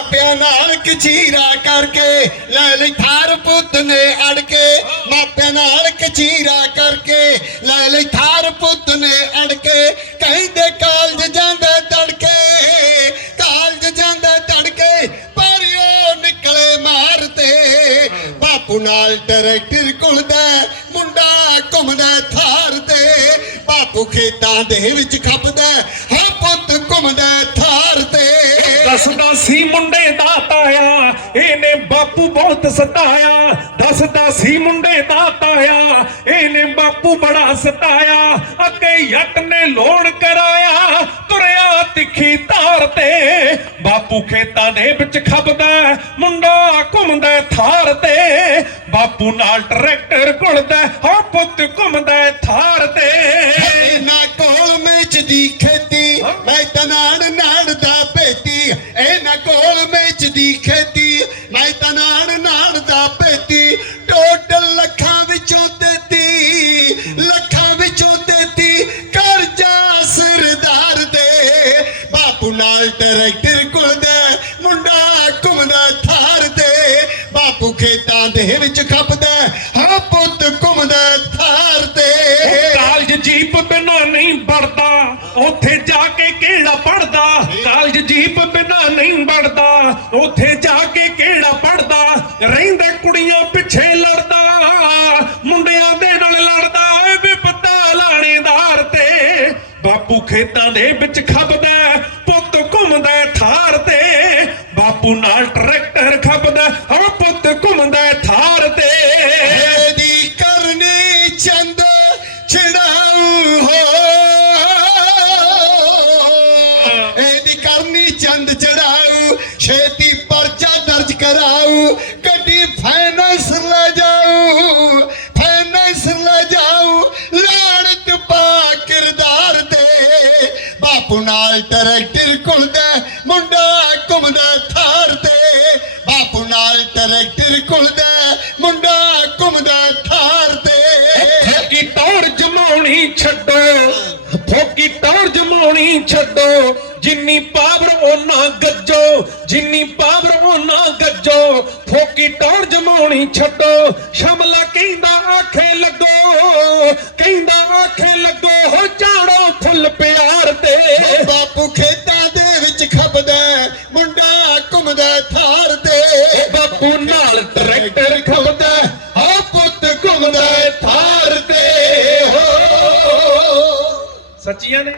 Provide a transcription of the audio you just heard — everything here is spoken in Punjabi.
ਮਾਪਿਆਂ ਨਾਲ ਕਚੀਰਾ ਕਰਕੇ, ਲੈ ਲਈ ਥਾਰ ਪੁੱਤ ਨੇ ਅੜ ਕੇ ਮਾਪਿਆਂ ਨਾਲ ਕਚੀਰਾ ਕਰਕੇ, ਲੈ ਲਈ ਥਾਰ ਪੁੱਤ ਨੇ ਅੜ ਕੇ ਕਹਿੰਦੇ ਕਾਲਜ ਜਾਂਦਾ ਤੜਕੇ, ਕਾਲਜ ਜਾਂਦਾ ਤੜਕੇ ਪਰ ਉਹ ਨਿਕਲੇ ਮਾਰਤੇ ਬਾਪੂ ਨਾਲ ਟਰੈਕਟਰ ਘੁਲਦਾ, ਮੁੰਡਾ ਘੁੰਮਦਾ ਥਾਰ ਤੇ। ਬਾਪੂ ਖੇਤਾਂ ਦੇ ਵਿੱਚ ਖੱਪਦਾ, ਹਾਂ ਪੁੱਤ ਘੁੰਮਦਾ ਦੱਸਦਾ ਸੀ ਮੁੰਡੇ ਦਾ ਤਾਇਆ, ਇਹਨੇ ਬਾਪੂ ਬਹੁਤ ਸਤਾਇਆ। ਦੱਸਦਾ ਸੀ ਮੁੰਡੇ ਦਾ ਤਾਇਆ, ਇਹਨੇ ਬਾਪੂ ਬੜਾ ਸਤਾਇਆ। ਅੱਗੇ ਯੱਟ ਨੇ ਲੋੜ ਕਰਾਇਆ, ਤੁਰਿਆ ਤਿੱਖੀ ਧਾਰ ਤੇ। ਬਾਪੂ ਖੇਤਾਂ ਦੇ ਵਿੱਚ ਖੱਬਦਾ, ਮੁੰਡਾ ਘੁੰਮਦਾ ਥਾਰ ਤੇ। ਬਾਪੂ ਨਾਲ ਟਰੈਕਟਰ ਘੁਲਦਾ, ਹਾਂ ਪੁੱਤ ਘੁੰਮਦਾ ਥਾਰ ਤੇ। ਦੀ ਖੇਤੀ ਮੈਂ ਤਾਂ ਨਾੜ ਦਾ ਭੇਤੀ ਟੋਟਲ ਲੱਖਾਂ ਵਿੱਚੋਂ ਦੇਤੀ ਲੱਖਾਂ ਵਿੱਚੋਂ ਦੇਤੀ ਕਰਜ਼ਾ ਸਰਦਾਰ ਦੇ। ਬਾਪੂ ਨਾਲ ਟਰੈਕਟਰ ਘੁਲਦਾ ਮੁੰਡਾ ਘੁੰਮਦਾ ਥਾਰ ਤੇ। ਬਾਪੂ ਖੇਤਾਂ ਦੇ ਵਿੱਚ ਖੱਪਦਾ ਹਾਂ ਪੁੱਤ ਘੁੰਮਦਾ ਥਾਰ ਤੇ। ਕਾਲਜ ਜੀਪ ਬਿਨਾ ਨਹੀਂ ਵੜਦਾ ਉੱਥੇ ਜਾ ਕੇ ਕਿਹੜਾ ਪੜਦਾ ਕਾਲਜ ਖੇਤਾਂ ਦੇ ਵਿੱਚ ਖੱਬਦਾ ਪੁੱਤ ਘੁੰਮਦਾ ਥਾਰ ਤੇ। ਬਾਪੂ ਨਾਲ ਬਾਪੂ ਨਾਲ ਟਰੈਕਟਰ ਘੁਲਦਾ, ਮੁੰਡਾ ਘੁੰਮਦਾ ਥਾਰ ਤੇ। ਬਾਪੂ ਨਾਲ ਟਰੈਕਟਰ ਘੁਲਦਾ, ਮੁੰਡਾ ਘੁੰਮਦਾ ਥਾਰ ਤੇ। ਫੋਕੀ ਟੌਰ ਜਮਾਉਣੀ ਛੱਡੋ ਫੋਕੀ ਤੌਰ ਜਮਾਉਣੀ ਛੱਡੋ। ਜਿੰਨੀ ਪਾਵਰ ਉਹਨਾਂ ਗੱਜੋ, ਜਿੰਨੀ ਪਾਵਰ ਉਹਨਾਂ ਗੱਜੋ ਫੋਕੀ ਟੌਰ ਜਮਾਉਣੀ ਛੱਡੋ। ਸ਼ਮਲਾ ਕਹਿੰਦਾ ਆਖੇ ਲੱਗੋ, ਕਹਿੰਦਾ ਆਖੇ ਲੱਗੋ, ਹੋ ਝਾੜੋ ਫੁੱਲ ਪਿਆਰ ਘੁੰਮਦਾ ਥਾਰ ਤੇ। ਬਾਪੂ ਨਾਲ ਟਰੈਕਟਰ ਖਬਦਾ ਆ ਪੁੱਤ ਘੁੰਮਦਾ ਥਾਰ ਤੇ। ਹੋ ਸੱਚੀਆਂ ਨੇ।